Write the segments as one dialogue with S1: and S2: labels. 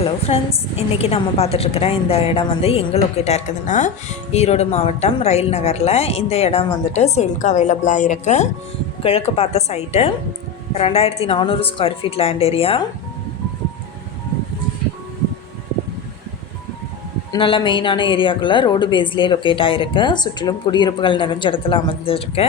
S1: Hello friends இன்றைக்கி நம்ம பார்த்துட்ருக்குற இந்த இடம் வந்து எங்கே லொக்கேட்டாக இருக்குதுன்னா ஈரோடு மாவட்டம் ரயில் நகரில். இந்த இடம் வந்துட்டு சேல்க்கு அவைலபிளாக இருக்குது கிழக்கு பார்த்த சைட்டு ரெண்டாயிரத்தி நானூறு ஸ்கொயர் ஃபீட் லேண்ட் ஏரியா நல்ல மெயினான ஏரியாக்குள்ளே ரோடு பேஸ்லேயே லொக்கேட் ஆகிருக்கு சுற்றிலும் குடியிருப்புகள் நிறைஞ்ச இடத்துல அமைஞ்சிருக்கு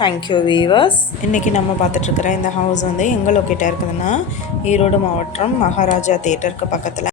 S1: தேங்க்யூ வீவர்ஸ் இன்றைக்கி நம்ம பார்த்துட்ருக்குற இந்த ஹவுஸ் வந்து எங்கே லொக்கேட்டாக இருக்குதுன்னா ஈரோடு மாவட்டம் மகாராஜா தேட்டருக்கு பக்கத்தில்.